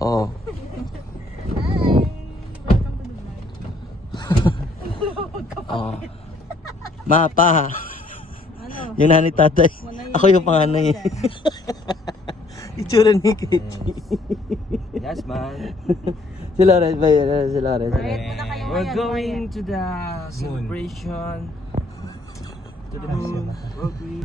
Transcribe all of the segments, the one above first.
Oo. Oo. Mapa. Ano? Yung nanay tatay. Wala Ako yung panganay. Itsura ni Kechi. Yes, man. Si Lawrence ba yun? Si Lawrence. Bayad muna kayo We're ngayon, going to the celebration. To the moon. Okay.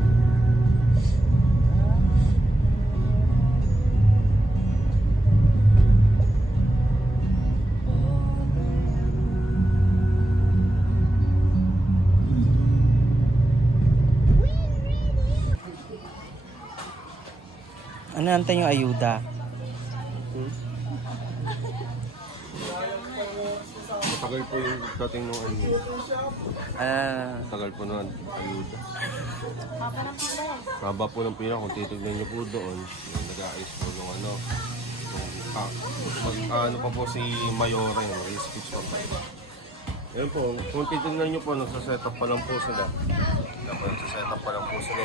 Ano natin yung ayuda? Matagal po yung dating nung ayuda. Matagal po nung ayuda. Haba po ng pila kung titignan niyo po doon. Nag-aayos po nung ano. Ano pa po si Mayora yung speech pa po. Ayun po, kung titignan niyo po, nasa-set up pa lang po sila. Nasa-set up pa lang po sila.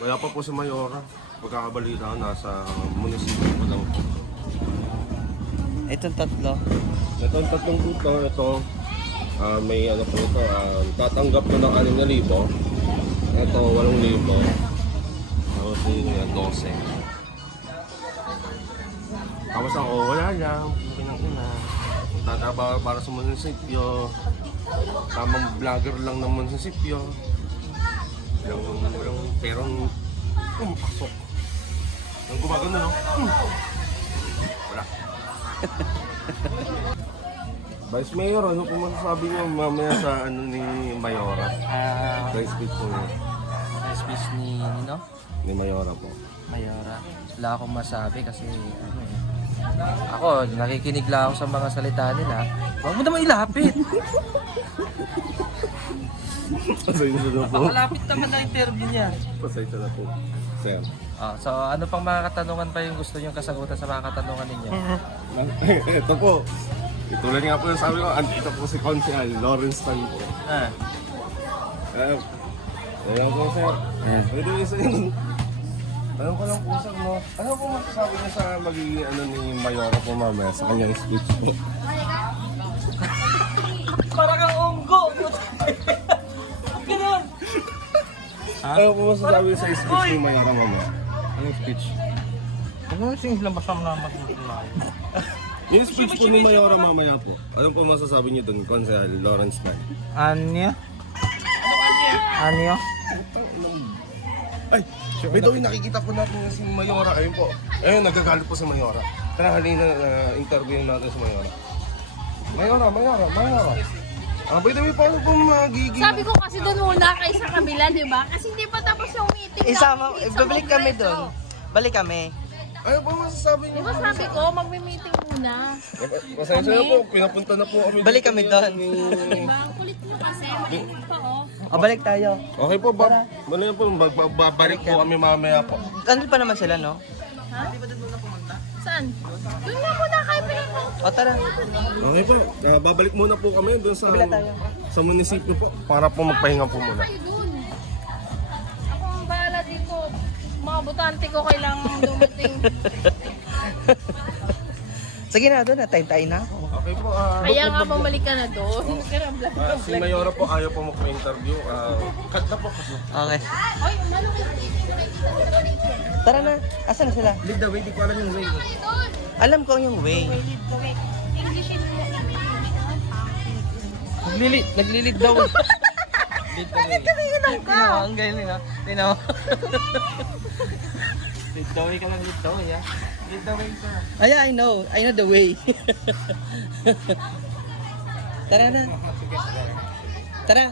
Wala pa po si Mayora. Pagkakabalita ko, nasa munisipyo pa lang po. Itong tatlo. Ito ang tatlong grupo. Ito, may ano po ito, tatanggap na ng 6,000. Ito, 8,000. Tapos yung 12. Tapos ako, wala lang. Pinang-ina. Tataba para sa munisipyo. Tamang vlogger lang ng munisipyo. Walang perang pasok. Ang gumagano, no? Wala. Vice Mayor, ano po masasabi niyo mamaya sa ano ni Mayora? Vice speech po niya. Speech ni Nino? Ni Mayora po. Mayora. Wala akong masabi kasi ano eh. Ako, nakikinig lang ako sa mga salita nila. Huwag mo naman ilapit. Pasensya na po. Makalapit naman na interview niya. Pasensya na po. Sir. So ano pang mga katanungan pa yung gusto niyong kasagutan sa mga katanungan ninyo? Ito po. Tulad nga po yung sabi ko, andito po si Consihal, Lawrence Tan po. Ayan po sir. Pwede yung sa inyo. Tanong ko lang po sir, no? Ano po masasabi niya sa magiging ano ni Mayora po mamaya sa kanyang speech po? Parang ang unggo! Ganun! Ano po masasabi niya sa speech ni Mayora mamaya? Anong speech? Ano yung labasam na mag-unahin? Yung speech po ni Mayora mamaya po, ano po masasabi niyo dun, Consihal, Lawrence Tan? Anya? Anyo? Ay! May daw yung nakikita po natin na si Mayora. Ayun po. Ayun, nagagalit po si Mayora. Tara, halina na interview natin si Mayora. Mayora. By the way, paano po magiging... Sabi ko kasi doon muna kayo sa kabila, di ba? Kasi hindi pa tapos yung meeting. Isama, namin sa babalik kami Kongreso. doon. Balik kami. Ano po masasabi niyo? Di ba sabi ko, magme-meeting muna. Pasensya na po, pinapunta na po kami. Balik kami doon. Diba? Ang kulit nyo kasi, mainit pa oh. O, balik tayo. Okay po, balik po, babalik po kami mamaya po. Andun pa naman sila, no? Ha? Saan? Doon na muna kayo O, pinag- tara. Okay po, babalik muna po kami doon sa munisipyo po para po magpahinga po muna. kayo doon. Ako ang bahala dito. Mga butante ko kailangan dumating. Sige na, doon na. Tayo na. Okay po, Kaya nga bumalik ka na doon. Vlog. si Mayora po ayaw po magpa-interview. Cut na po. Okay. Oy, umano kayo dito. Tara na. Asan na sila? Lead the way, di ko alam yung way. Doon. Alam ko yung way. Englishin mo. Naglilid daw. Bakit kasi yun ka? Ang galing ha. Tinaw. Lead the way ka lang, lead the way, ha? Lead the way, sir. Ay, I know the way. Tara na. Tara.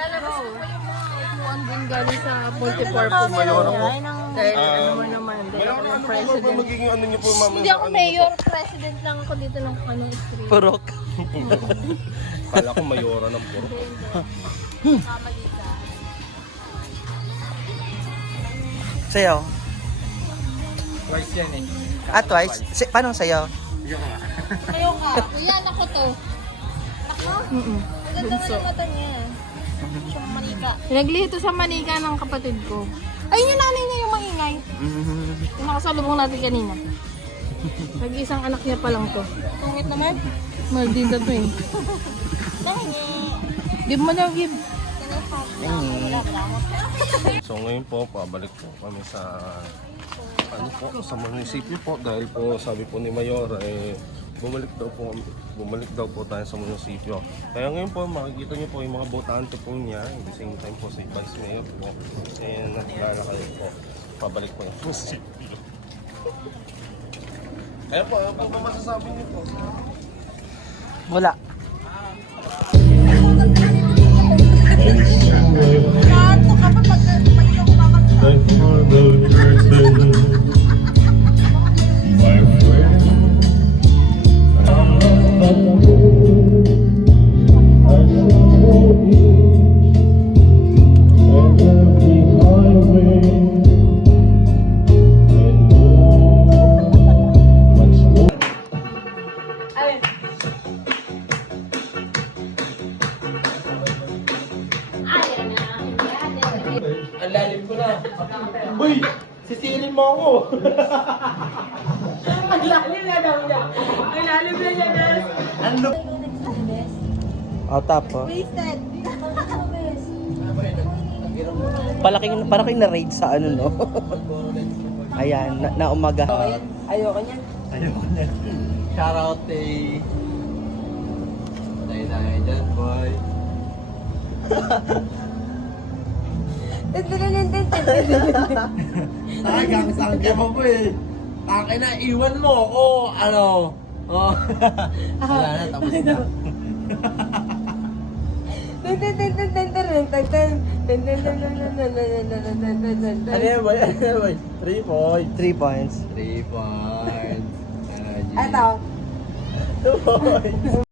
Lalabas ko pa yung mga upuan din galing sa multipurpose. Dahil ano mo naman, dahil ako ng Ano po president. magiging ano niyo po mamaya? Hindi ako mayor, president lang ako dito ng anong street. Purok. Kala ko Mayora ng puro. Kamalita. Sayaw. Twice yan, eh. Twice. Paano sayaw? Ayaw nga. Kuya, ako to. Ako? Maganda nga yung mata niya. Siyang manika. Pinaglito sa manika ng kapatid ko. Ayun yung nanay niya yung maingay. Yung nakasalubong natin kanina. Nag-isang anak niya pa lang to. Tungit naman. Maldita to eh. Give mo na, give. So ngayon po, pabalik po kami sa sa munisipyo po dahil po sabi po ni Mayor bumalik daw po tayo sa munisipyo. Kaya ngayon po makikita niyo po yung mga botante po niya, at the same time po si Vice Mayor po. Naglalakad po. Pabalik po ng munisipyo. Kaya po, ano po masasabi niyo po? Wala. Ang lalim ko na. Uy! Sisilin mo ako! Ang lalim na daw niya. Ang lalim na niya, Nes. Ano? Tap po. Wasted. Paraking na-raid sa ano, no? Ayan, na umaga. Ayoko niyan. Ayoko na. Shoutout eh. Tayo dyan, boy. Talagang sangga mo po eh. Akin na, iwan mo ako. Ano? Oh. Wala na, tapos na. Ano yan, boy? Ano yan, boy? 3 points. 3 points. 3 points. Ito. 2 points.